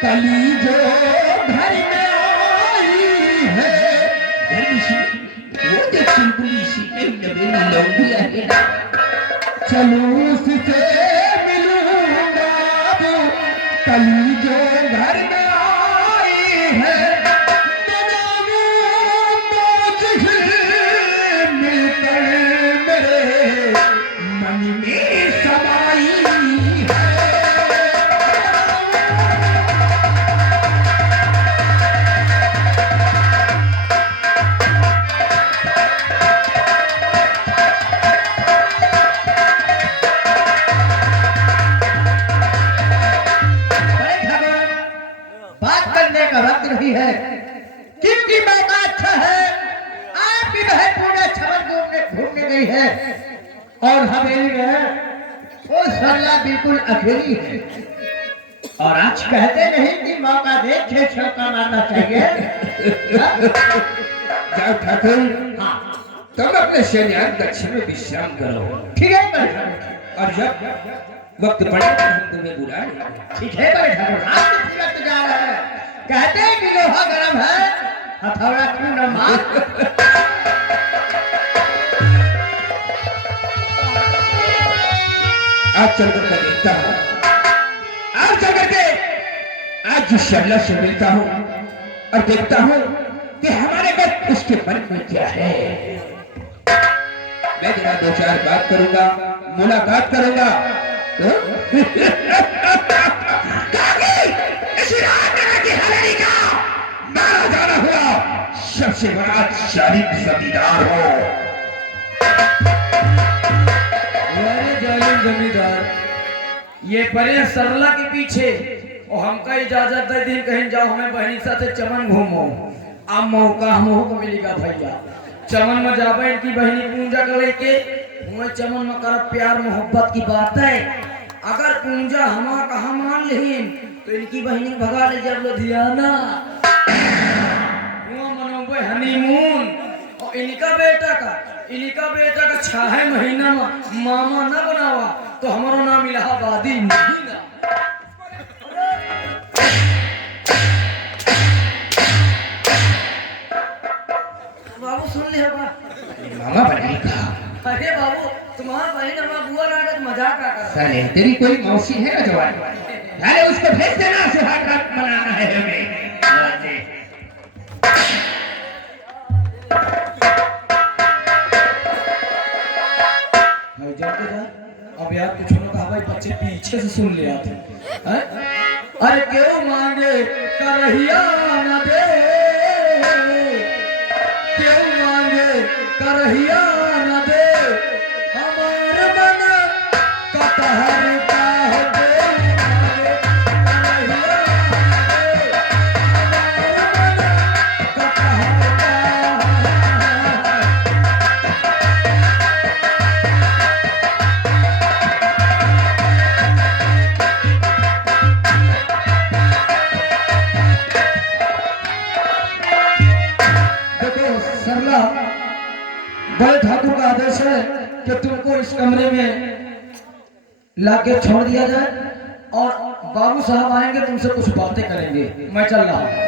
कली जो घर में आई है वो देख चुलबुली सी नवेली लौंडिया है चलो उससे मिलूंगा वो कली जो घर में आई है मिलकर मेरे मन में समाई नहीं है क्योंकि मौका अच्छा है। आपकी बहन पूरे छबर घूमने गई है और हवेली में वो सरला बिल्कुल अकेली है और आज कहते नहीं कि मौका देखे छक्का मारना चाहिए। जाओ ठाकुर तुम अपने शनियार दक्षिण में विश्राम करो। ठीक है बैठा और जब वक्त पड़े तो हम तुम्हें बुला लेंगे। ठीक है बैठा आप किस वक्त जा रहे हैं? कहते हैं कि लोहा गरम है हथौड़ा क्यों न मार। आज चलकर मैं देखता हूँ आज चलकर के आज जिस शमला से मिलता हूँ और देखता हूँ कि हमारे घर उसके मन में क्या है। मैं जरा दो चार बात करूंगा मुलाकात करूंगा तो इसी रात की हवेली का मारा जाना हुआ सबसे बड़ा शारीरिक जमींदार हो। जालिम जमींदार ये परे सरला के पीछे और हमका इजाजत दे दी कहीं जाओ हमें बहनी साथे चमन घूमो। अब मौका हमको को मिलेगा भैया चमन में जाबे इनकी बहनी पूजा करे के हुए चमन में कर प्यार मोहब्बत की बात है। अगर पूजा हमा कहा मान लेन तो इनकी बहनी भगा ले जब लुधियाना हुआ मनोबे हनीमून और इनका बेटा का 6 महीना में मामा न बनावा तो हमारा नाम इलाहाबादी नहीं ना। बाबू सुन ले मामा बनेगा। अरे बाबू तुम्हारा बहन हमारा बुआ लागत मजाक कर साले तेरी कोई मौसी है ना जवान अरे उसको भेज देना सुहाग रात मनाना है हमें। अब यार कुछ ना कहा भाई बच्चे पीछे से सुन लिया थे। अरे क्यों मांगे करहिया न दे क्यों मांगे करहिया न दे हमारे मन कटहर का दे बड़े ठाकुर का आदेश है कि तुमको इस कमरे में लाके छोड़ दिया जाए और बाबू साहब आएंगे तुमसे कुछ बातें करेंगे। मैं चल रहा हूँ।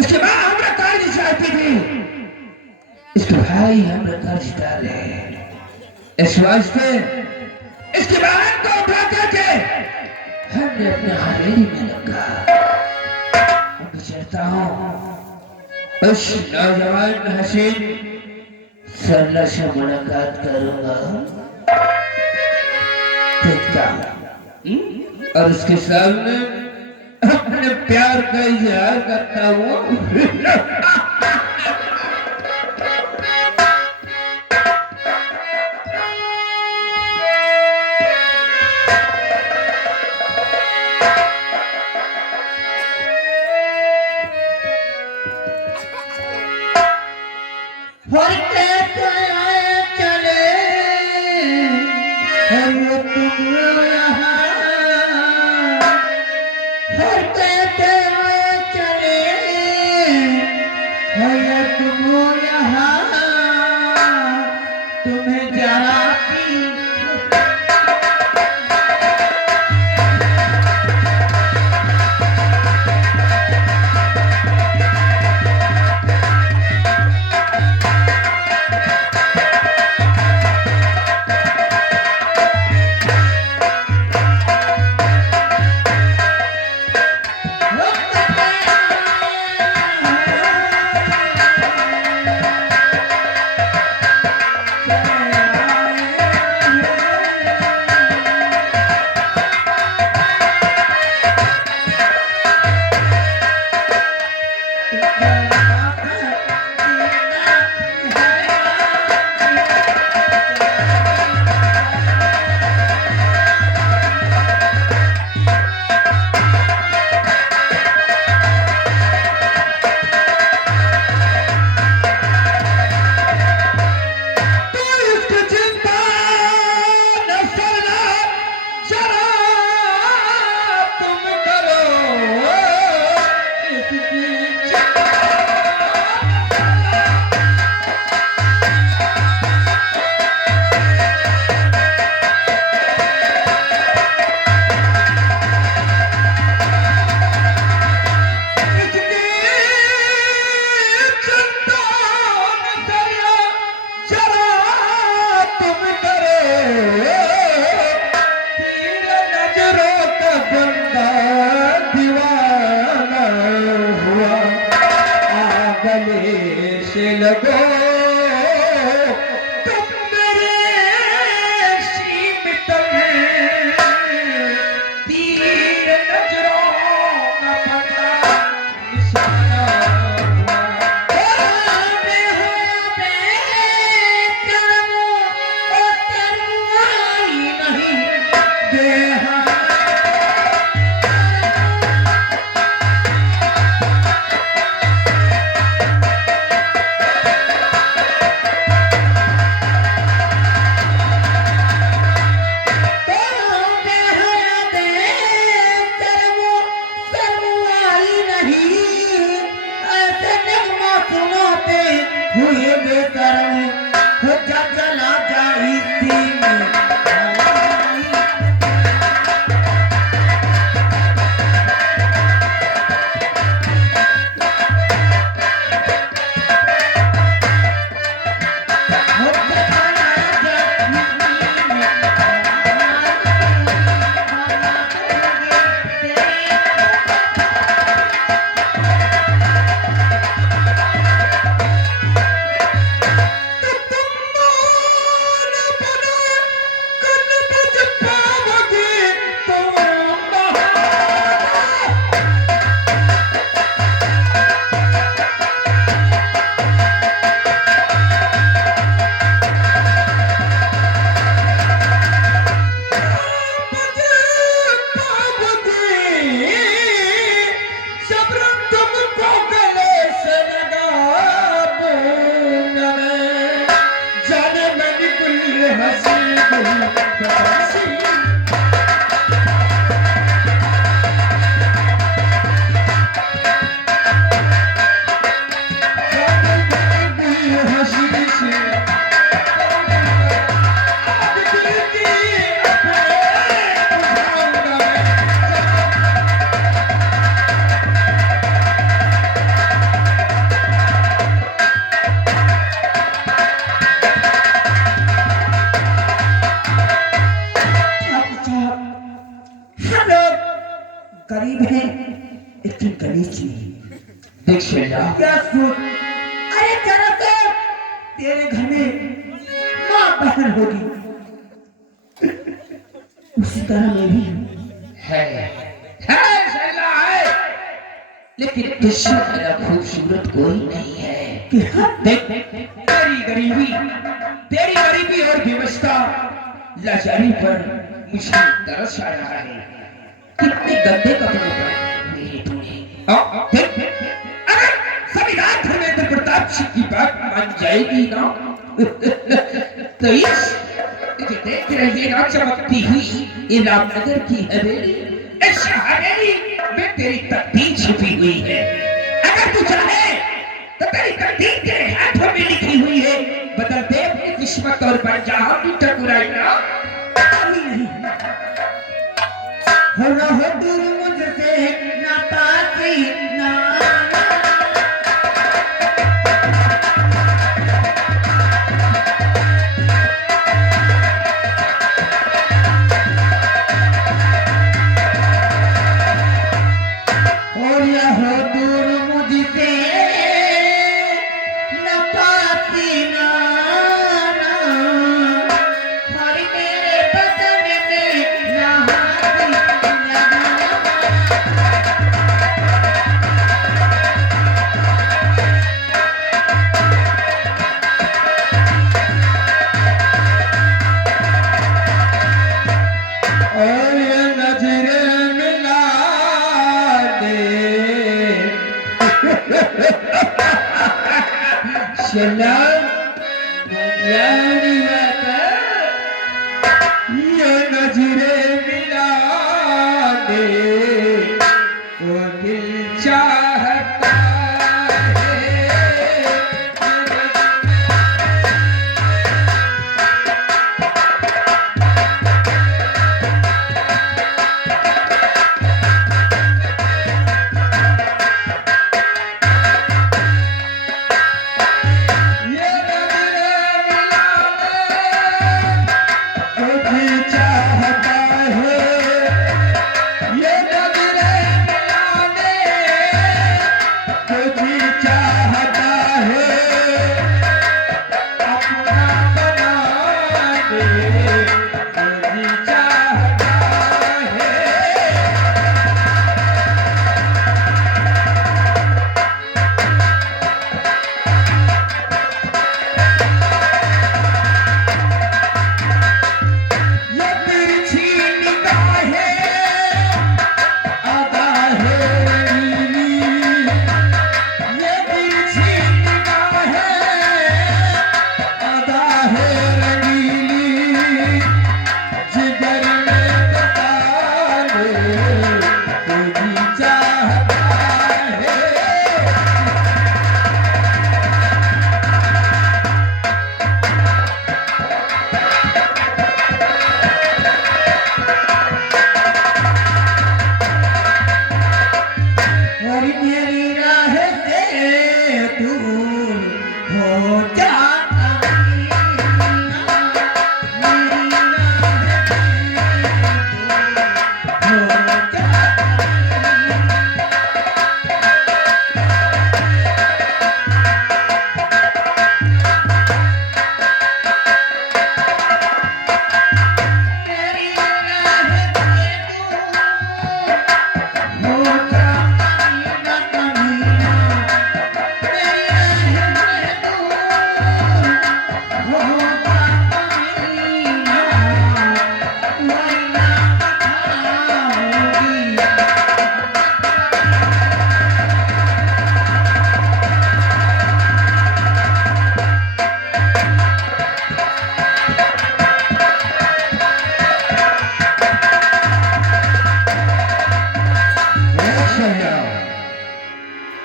इसके बाद हमरा कर्ज चाहती थी इसके भाई हमरा कर्ज डाले इस वास्ते इसके बाद को उठा करके हमने अपने हवेली में रखा। अब चलता हूँ उस नौजवान हसीन सरला से मुलाकात करूंगा देखता हूँ और उसके सामने अपने प्यार का इजहार करता हूँ। और कहते आए चले हो तुम यहाँ, और कहते आए चले हो तुम यहाँ, तुम्हें जरा भी लगो तुम मेरे सीमित में, तीर नजरों का पता निशाना हुए बेकरम हो जा चला जाई गरीब है इतनी गलीची देख शेला क्या सोच। अरे जरा तो तेरे घर में माँ बहन होगी, उसी तरह मैं भी है शेला है, लेकिन तुझसे मेरा खूबसूरत कोई नहीं है। देख तेरी गरीबी और बेवस्ता लाचारी पर मुझे तरस आ रहा है। कितने गंदे कपड़े पहने हुए हैं तूने। अगर संविधान धर्मेंद्र प्रताप सिंह की बात मान जाएगी ना? तो इस जो देख रही ना चमकती हुई ये रामनगर की हवेली, इस हवेली में तेरी तकदीर छिपी हुई है। अगर तू चाहे तो तेरी तकदीर तेरे हाथों में लिखी हुई है। बदल दे अपनी किस्मत और बन जा अपनी ठकुराई ना। हो रहो दूर मुझसे ना पाती ना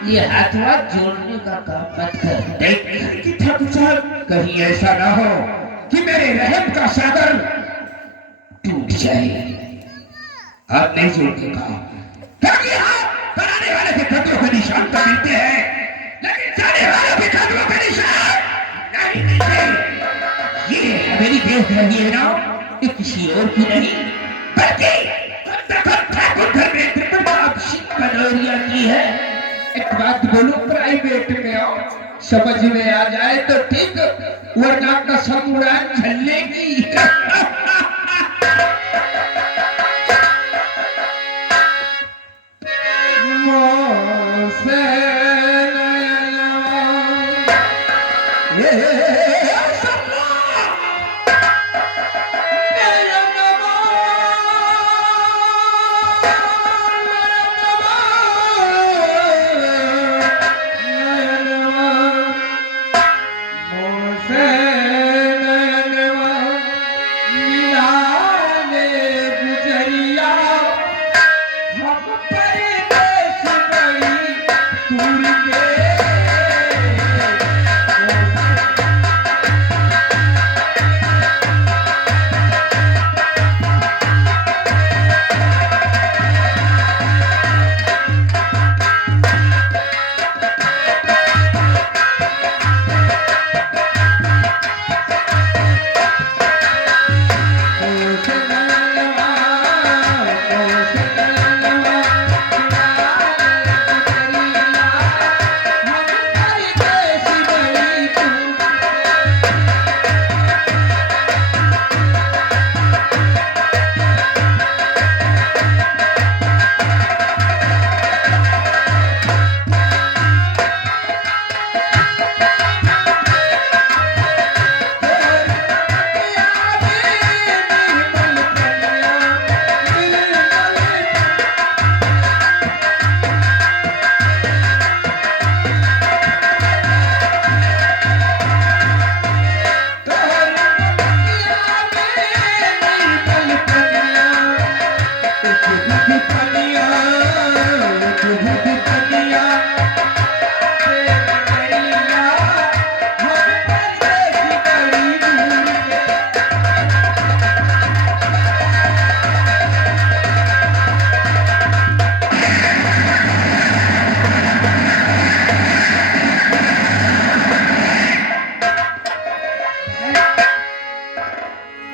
ये हाथवा जोड़ने का काम मत कर। देख कि ठाकुर साहब कहीं ऐसा ना हो कि मेरे रहम का सागर टूट जाए। आप नहीं जोड़ने का क्योंकि आप बनाने वाले के खतरों के निशान तो मिलते हैं, लेकिन जाने वालों के खतरों के निशान नहीं मिलते। ये हवेली देख रही है ना, ये किसी और की नहीं बल्कि ठाकुर धर्मेंद्र प्रताप सिंह कनौरिया की है। एक बात बोलूं, प्राइवेट में आओ, समझ में आ जाए तो ठीक, वरना कसम उड़ान झल्लेगी।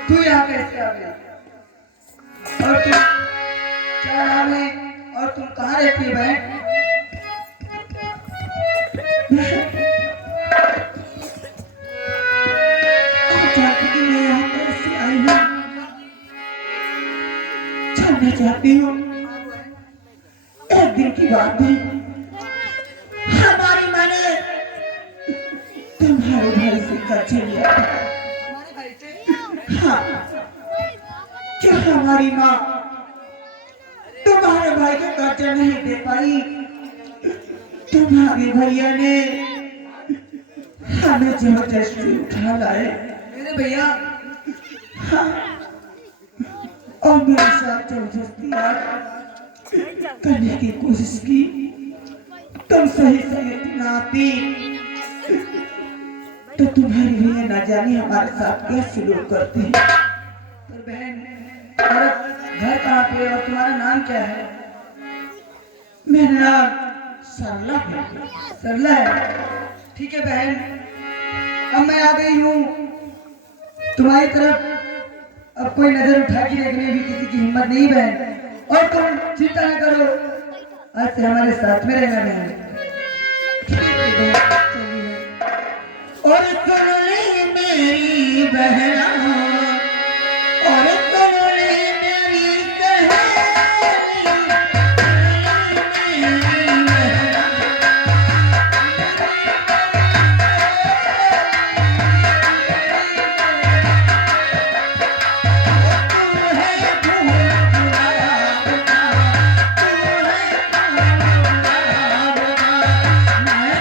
तू यहाँ कैसे आ गया? और तुम क्या नाम है और तुम कहाँ रहती है बहन? आप जानती कि मैं यहाँ कैसे आई हूँ? जानना चाहती हूँ। एक दिन की बात थी, हमारी माँ ने तुम्हारे भाई से कर्ज लिया था। हाँ, जो हमारी माँ तुम्हारे भाई को कर्ज नहीं दे पाई, तुम्हारे भैया ने हमें जबरदस्ती उठा लाए। मेरे भैया हाँ, और मेरे साथ जबरदस्ती करने की कोशिश की। तुम सही सही ना आती तो तुम्हारी भैया ना जाने हमारे साथ क्या सलूक करती। और बहन तुम्हारा घर कहाँ पे है और तुम्हारा नाम क्या है? मेरा नाम सरला है। सरला है। ठीक है बहन, अब मैं आ गई हूँ तुम्हारी तरफ। अब कोई नजर उठा के देखने भी किसी की हिम्मत नहीं बहन। और तुम चिंता न करो, आज से हमारे साथ में रहना बहन। ठीक है बहन, चलिए। और सुन ले मेरी बहना, और सुन ले मेरी सहेली, मेरी बहना। तू है भूल भुलाया बता, तू है भूल भुलाया बता, मैं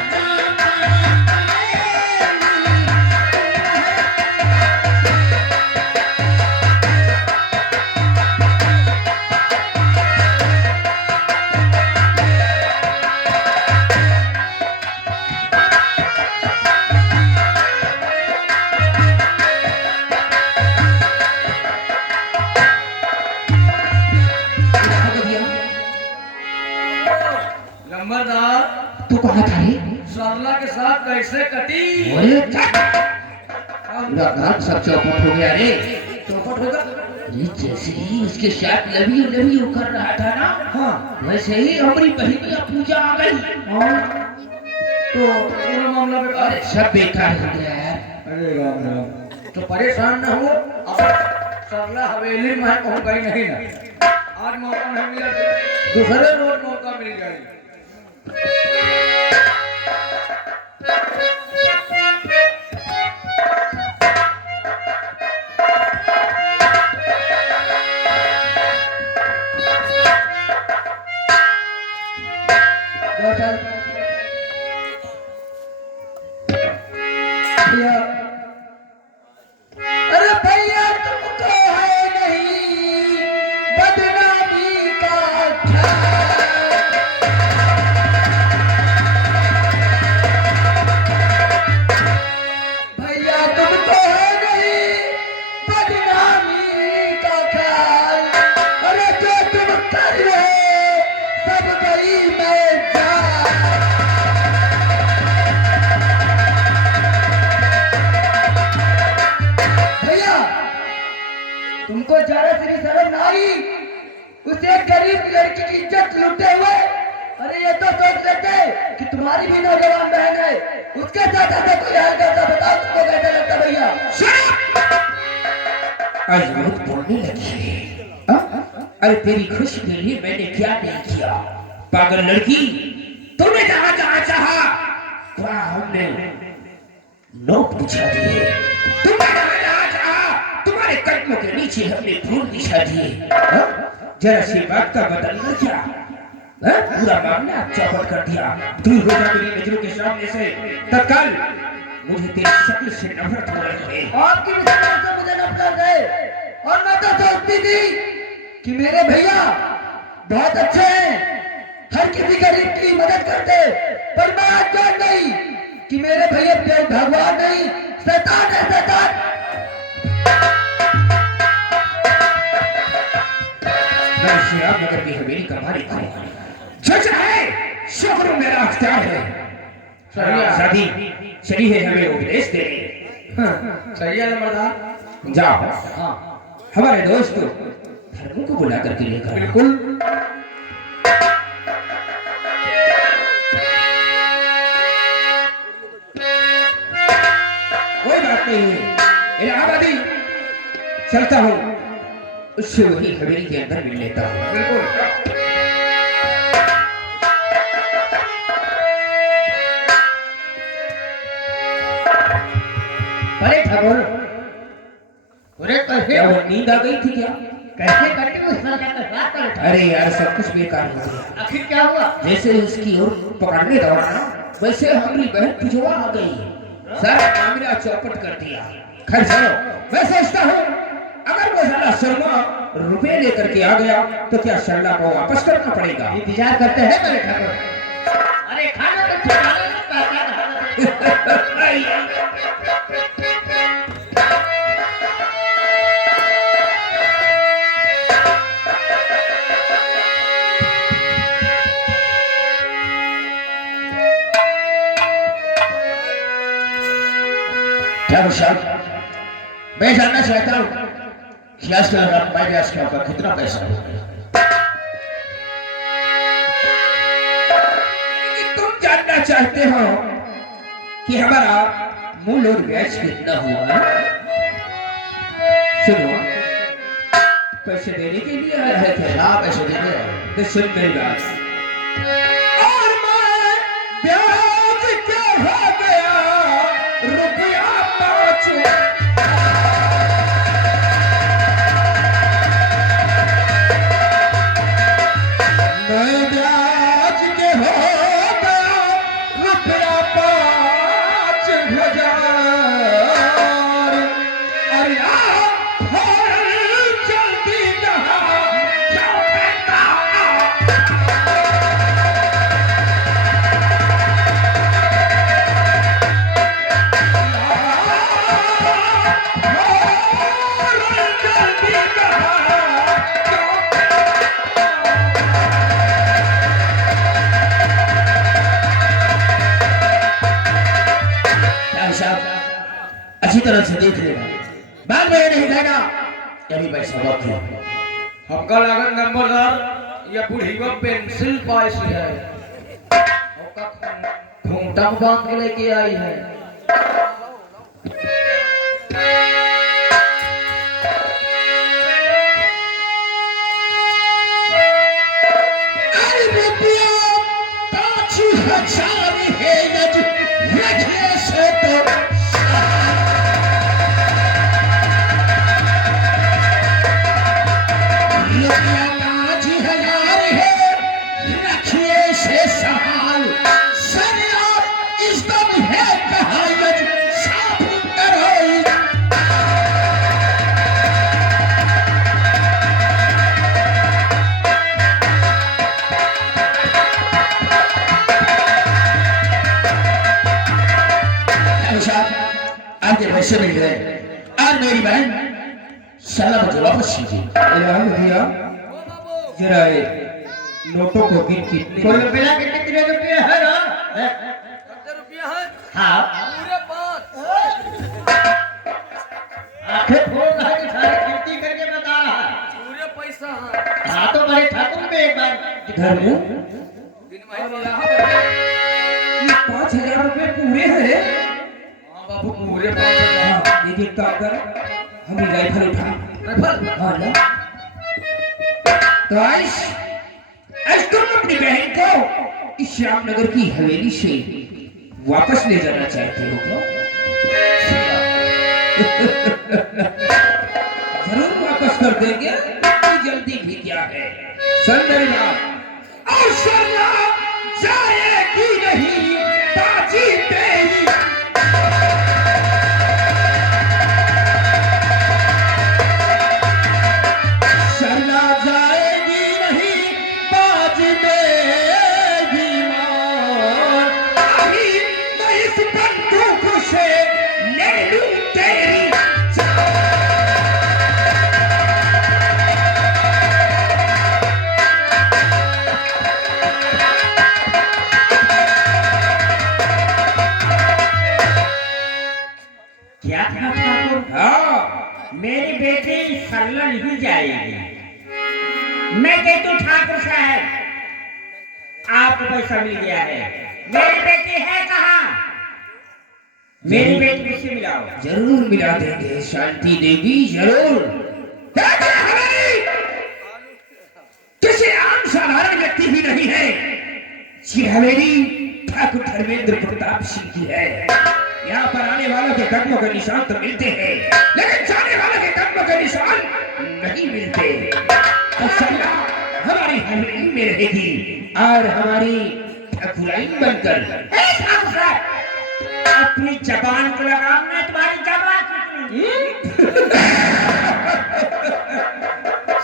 नंबरदार, तू कहाँ था रे? सरला के साथ कैसे कटी? अरे पूरा घर सब चौपट हो गया रे। चौपट होगा। ये जैसे ही उसके साथ लव यू कर रहा था ना, हाँ, वैसे ही हमारी बहनिया पूजा आ गई। तो पूरा मामला बेकार। अरे सब बेकार हो गया यार। अरे राम राम। तो परेशान न हो, अब सरला हवेली में है, कहूँ कहीं नहीं ना। आज मौका नहीं मिला तो दूसरे रोज मौका मिल जाएगा। भैया, अरे भैया तुमको है नहीं बदनामी का ख्याल। भैया तुमको है नहीं बदनामी का ख्याल। अरे जो तुम कर रहे सब गई मैं जा। भैया तुमको जरा से भी शर्म ना आई? उसे गरीब लड़की की इज्जत लूटते हुए। अरे ये तो सोच लेते कि तुम्हारी भी नौजवान बहन है, उसके साथ ऐसा कोई हाल करता। बताओ तुमको कैसा लगता भैया? आज बहुत बोलने लगी है। हाँ? अरे तेरी खुशी के लिए मैंने क्या नहीं किया, पागल लड़की। तूने जहाँ जहाँ चाहा वहाँ हमने नोट बिछा दिए। तुमने जहाँ जहाँ चाहा तुम्हारे कदमों के नीचे हमने फूल बिछा दिए। हाँ? जरा सी बात का बदलना क्या? हाँ? पूरा मामला चौपट कर दिया। दूर हो जा मेरी नजरों के सामने से। तत्काल मुझे तेरी शक्ल से नफरत हो रही है। आपकी भी शक्ल से मुझे नफरत है। और मैं तो सोचती थी कि मेरे भैया बहुत अच्छे हैं, हर किसी गरीब की मदद करते। पर मैं आज जान गई कि मेरे भैया भगवान नहीं, शैतान है, शैतान। मैं श्रीराम नगर की हवेली का मालिक हूँ। जो चाहे शुक्र मेरा अख्तियार है। शादी चली है हमें उपदेश देने। सही है नंबरदार। जाओ हाँ हमारे दोस्त धर्मों को बुला करके लेकर आओ। बिल्कुल। कोई बात नहीं है, इलाहाबादी चलता हूँ, उससे वही हवेली के अंदर मिल लेता हूँ। बिल्कुल। अरे ठाकुर, अरे कैसे क्या वो नींद आ गई थी क्या? कैसे करके उस लड़के का साथ करे ठाकुर? अरे यार सब कुछ बेकार हो गया। आखिर क्या हुआ? जैसे उसकी ओर पकड़ने दौड़ा ना, वैसे हमारी बहन पिछुआ आ गई, सारा मामला चौपट कर दिया। खैर चलो, मैं सोचता हूँ अगर वो साला शर्मा रुपए लेकर के आ गया तो क्या शर्ला को वापस करना पड़ेगा। इंतजार करते हैं मेरे ठाकुर। अरे खाना तो ठिकाने में पैसा ठाकुर साहब, मैं जानना चाहता हूँ कि आज का हमारे पास क्या होगा, कितना पैसा होगा। लेकिन तुम जानना चाहते हो कि हमारा मूल और ब्याज कितना हुआ। सुनो, पैसे देने के लिए आए रहे थे। हाँ पैसे देने आए। तो सुन मेरी बात। और मैं ब्याज क्या हो गया, रुपया 5। मैं ब्याज के हो गया रुपया 5,000। अरे जल्दी कहा क्या कहता। अच्छी तरह से देख लेगा, बाद में ये नहीं कहेगा अभी पैसा वक्त है। हमका लागत नंबरदार या बुढ़ीवा पेंसिल पास है, घूंटा बांध के लेके आई है। अरे रुपया 5,000 है यज रखे से तो रुपया 5,000 है रखिए से सहाल। सर आप इस दम है कहा यज साफ करो। आपके पैसे मिल गए और मेरी बहन सलाह मुझे वापस कीजिए। भैया जरा ये नोटों को गिन कितने कोई रुपया कितने रुपये है ना? कितने रुपया है? हाँ पूरे 5। आंखें खोल रहा है कि सारी गिनती करके बता रहा है। पूरे पैसा है। हाँ तो बड़े ठाकुर में एक बार धर्म दिन में यहाँ ये 5,000 रुपए पूरे हैं। हाँ बाबू पूरे 5,000। ये देखता कर हम राइफल उठा। राइफल? हाँ ना। तो आज तुम अपनी बहन को इस श्यामनगर की हवेली से वापस ले जाना चाहते हो क्या? जरूर वापस कर देंगे, इतनी जल्दी भी क्या है। संदेह और शर्मा जाएगी नहीं बाजी तेरी। शर्मा जाएगी नहीं बाजी तेरी मार। अभी मैं इस बंदूक से ले लूं तेरी क्या था ठाकुर? हाँ मेरी बेटी सरला नहीं जाएगी। मैं कहती हूँ ठाकुर साहब, आपको पैसा मिल गया है, मेरी बेटी है कहाँ? मेरी बेटी मुझसे मिलाओ। जरूर मिला देंगे शांति देवी, जरूर। किसी आम साधारण व्यक्ति भी नहीं है, ये हवेली ठाकुर धर्मेंद्र प्रताप सिंह की है। यहाँ पर आने वालों के कदमों के निशान तो मिलते हैं, लेकिन जाने वालों के कदमों के निशान नहीं मिलते। तो सरला हमारी हवेली में रहेगी और हमारी ठाकुराइन बनकर। ठाकुर साहब, अपनी जबान को लगाम, मैं तुम्हारी जबान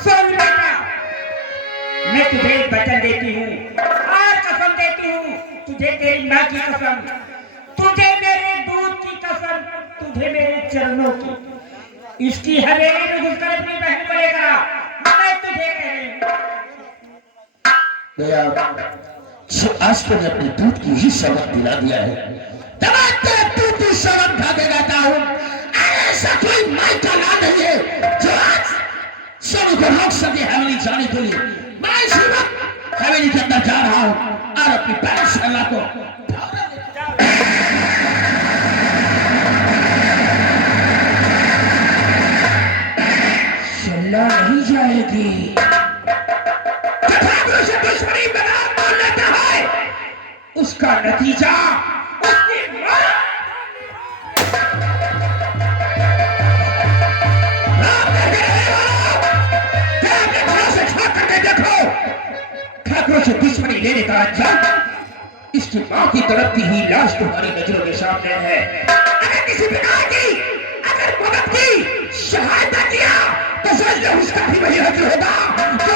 सुन बेटा, मैं तुझे एक वचन देती हूँ और कसम देती हूँ, तुझे तेरी माँ की कसम, तुझे मेरे दूध की कसम, तुझे मेरे चरणों की, इसकी हवेली में घुसकर अपनी बहन को लेकर आ, मैं तुझे कह रही हूँ। आज तो मैं अपने दूध की ही सबक दिला दिया है, तू सबक भागे रहता हूँ। ऐसा कोई माई का नाम नहीं है जो आज सब को रोक सके हवेली जाने के लिए। मैं इसी वक्त हवेली के अंदर जा रहा हूँ और अपनी बहन सरला को सरला नहीं जाएगी। से दुश्मनी बना मान लेता है, उसका नतीजा उसकी मौत। ठाकुरों से दुश्मनी लेने का अंजाम इसकी मां की तड़पती ही लाश तुम्हारी नजरों के सामने है। अगर किसी प्रकार की अगर मदद की सहायता किया तो समझ लो उसका भी वही हक होगा जो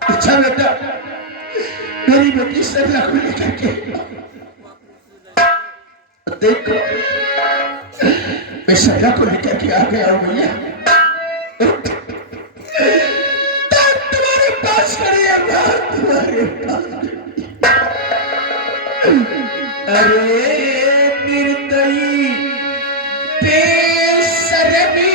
अच्छा बेटा, मेरी बेटी सरला को लेकर के देखो, मैं सरला को लेकर के आ गया हूँ भैया। तुम्हारे पास खड़ी है मां, तुम्हारे पास। अरे निर्दयी बेशर्मी